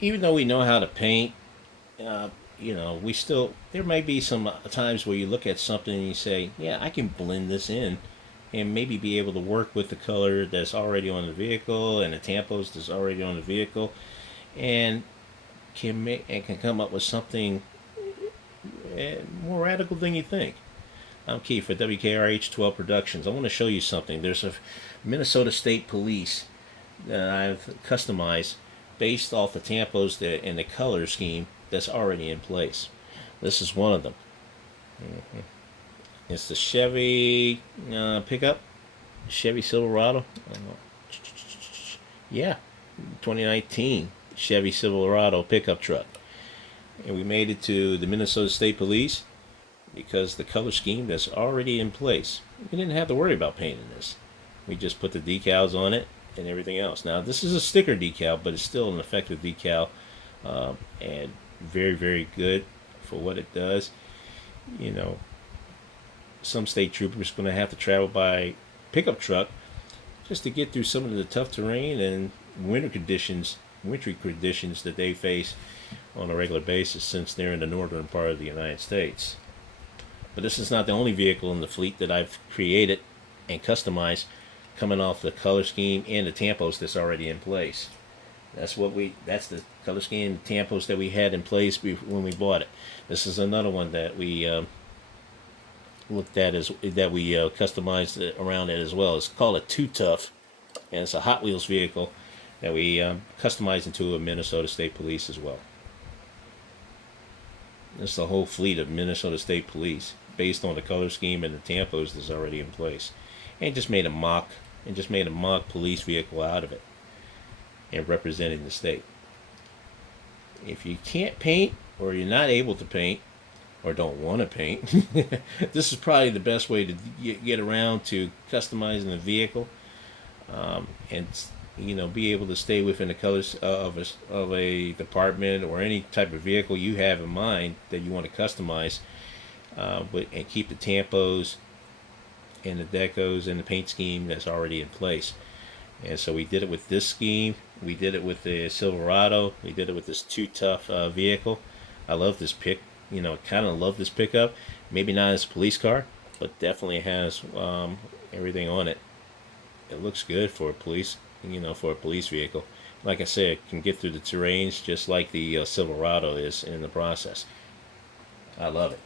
even though we know how to paint, we still, there may be some times where you look at something and you say, yeah, I can blend this in and maybe be able to work with the color that's already on the vehicle and the tampos that's already on the vehicle, and can come up with something more radical than you think. I'm Keith for W.K.R.H 12 Productions. I want to show you something. There's a Minnesota State Police that I've customized based off the tampos and the color scheme that's already in place. This is one of them. It's the Chevy pickup, Chevy Silverado. Yeah, 2019 Chevy Silverado pickup truck. And we made it to the Minnesota State Police because the color scheme that's already in place. We didn't have to worry about painting this. We just put the decals on it and everything else. Now, this is a sticker decal, but it's still an effective decal, and very, very good for what it does. You know, some state troopers going to have to travel by pickup truck just to get through some of the tough terrain and wintry conditions that they face on a regular basis since they're in the northern part of the United States. But this is not the only vehicle in the fleet that I've created and customized coming off the color scheme and the tampos that's already in place. That's the color scheme and tampos that we had in place when we bought it. This is another one that we looked at that we customized around it as well. It's called a Too Tough, and it's a Hot Wheels vehicle that we customized into a Minnesota State Police as well. It's the whole fleet of Minnesota State Police based on the color scheme and the tampos that's already in place, and just made a mock police vehicle out of it and representing the state. If you can't paint or you're not able to paint or don't want to paint, this is probably the best way to get around to customizing the vehicle, and be able to stay within the colors of a department or any type of vehicle you have in mind that you want to customize, and keep the tampos and the decos and the paint scheme that's already in place. And so we did it with this scheme. We did it with the Silverado. We did it with this Too Tough vehicle. I love this kind of love this pickup. Maybe not as a police car, but definitely has everything on it. It looks good for a police vehicle. Like I said, it can get through the terrains just like the Silverado is in the process. I love it.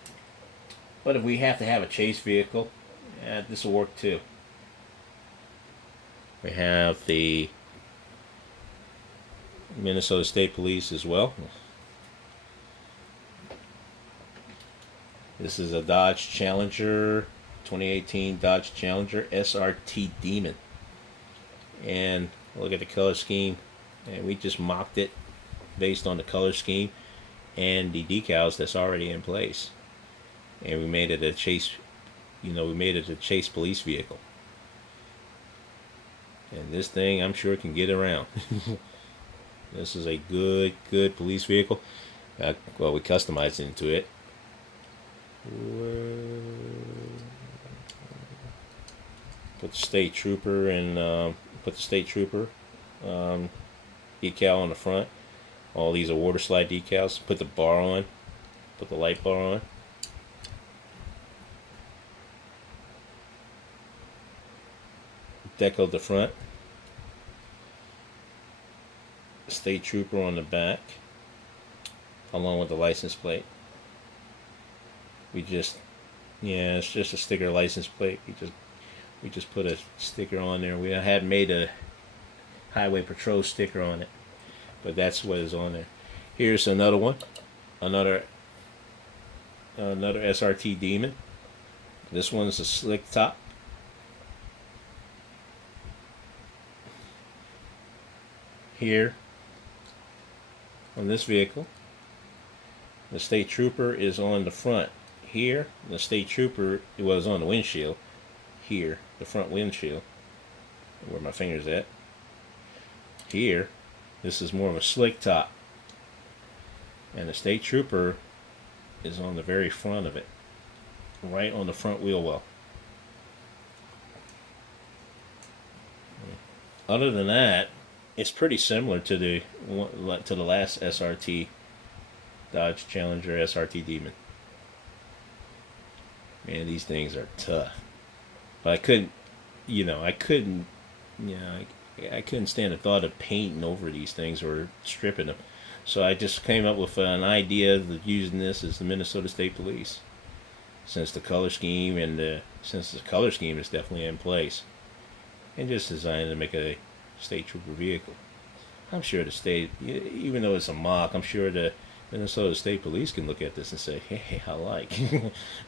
But if we have to have a chase vehicle, this will work too. We have the Minnesota State Police as well. This is a Dodge Challenger, 2018 Dodge Challenger SRT Demon. And look at the color scheme. And we just mocked it based on the color scheme and the decals that's already in place. And we made it a chase police vehicle. And this thing, I'm sure, can get around. This is a good police vehicle. We customized into it. Put the state trooper decal on the front. All these are water slide decals. Put the bar on. Put the light bar on. Deco the front. State trooper on the back, along with the license plate. It's just a sticker license plate. We just put a sticker on there. We had made a highway patrol sticker on it, but that's what is on there. Here's another one, another SRT Demon. This one's a slick top. Here on this vehicle, the state trooper is on the front. Here, the state trooper was on the windshield. Here, the front windshield, where my finger's at. Here, this is more of a slick top, and the state trooper is on the very front of it, right on the front wheel well. Other than that, it's pretty similar to the last SRT Dodge Challenger SRT Demon. Man, these things are tough. But I couldn't, you know, I couldn't stand the thought of painting over these things or stripping them. So I just came up with an idea of using this as the Minnesota State Police, since the color scheme since the color scheme is definitely in place, and just designed to make a state trooper vehicle. I'm sure the state, even though it's a mock, I'm sure the Minnesota State Police can look at this and say, "Hey, I like,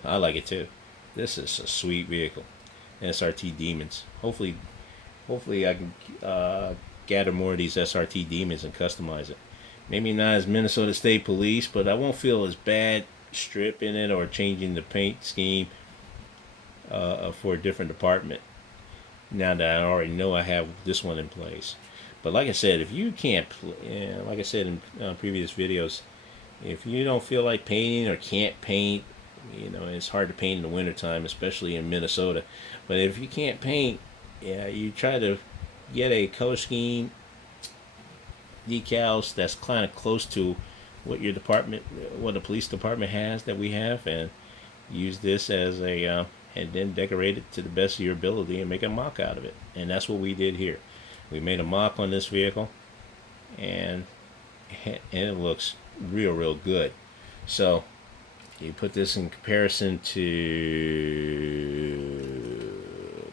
I like it too. This is a sweet vehicle." SRT Demons. Hopefully I can gather more of these SRT Demons and customize it. Maybe not as Minnesota State Police, but I won't feel as bad stripping it or changing the paint scheme for a different department. Now that I already know I have this one in place. But like I said, if you can't, like I said in previous videos, if you don't feel like painting or can't paint, it's hard to paint in the wintertime, especially in Minnesota. But if you can't paint, yeah, you try to get a color scheme decals that's kind of close to what the police department has that we have, and use this as and then decorate it to the best of your ability and make a mock out of it. And that's what we did here. We made a mock on this vehicle, and it looks real good. So you put this in comparison to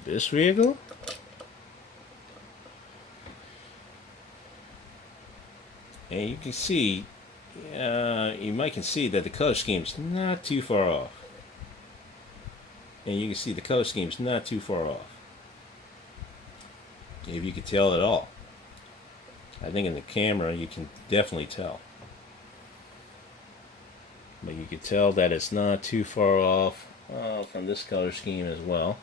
this vehicle, and you can see, you might can see that the color scheme's not too far off. And you can see the color scheme's not too far off, if you could tell at all. I think in the camera you can definitely tell. But you can tell that it's not too far off from this color scheme as well.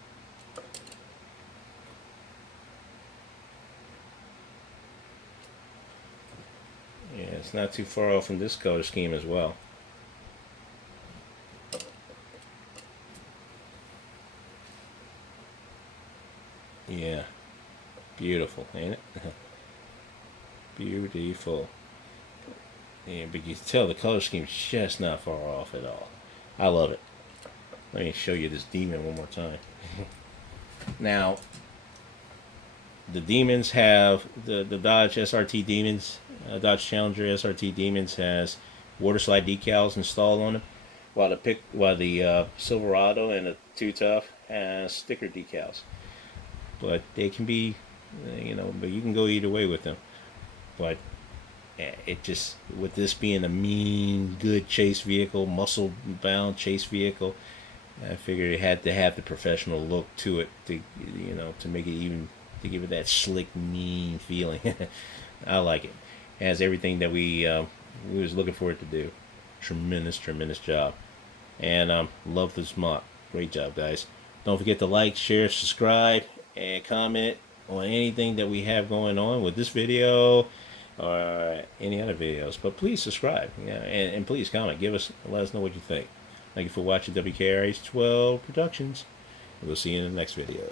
Yeah, it's not too far off from this color scheme as well. Yeah, beautiful, ain't it? Beautiful. Yeah, but you can tell the color scheme's just not far off at all. I love it. Let me show you this demon one more time. Now, the demons have the Dodge SRT Demons, Dodge Challenger SRT Demons has water slide decals installed on them, while the Silverado and the Too Tough has sticker decals. But they can be, but you can go either way with them. But it just, with this being a mean, good chase vehicle, muscle-bound chase vehicle, I figured it had to have the professional look to it to make it even, to give it that slick, mean feeling. I like it. It has everything that we was looking for it to do. Tremendous job. And love this mod. Great job, guys. Don't forget to like, share, subscribe, and comment on anything that we have going on with this video or any other videos. But please subscribe, and please comment. Let us know what you think. Thank you for watching W.K.R.H 12 Productions. We'll see you in the next video.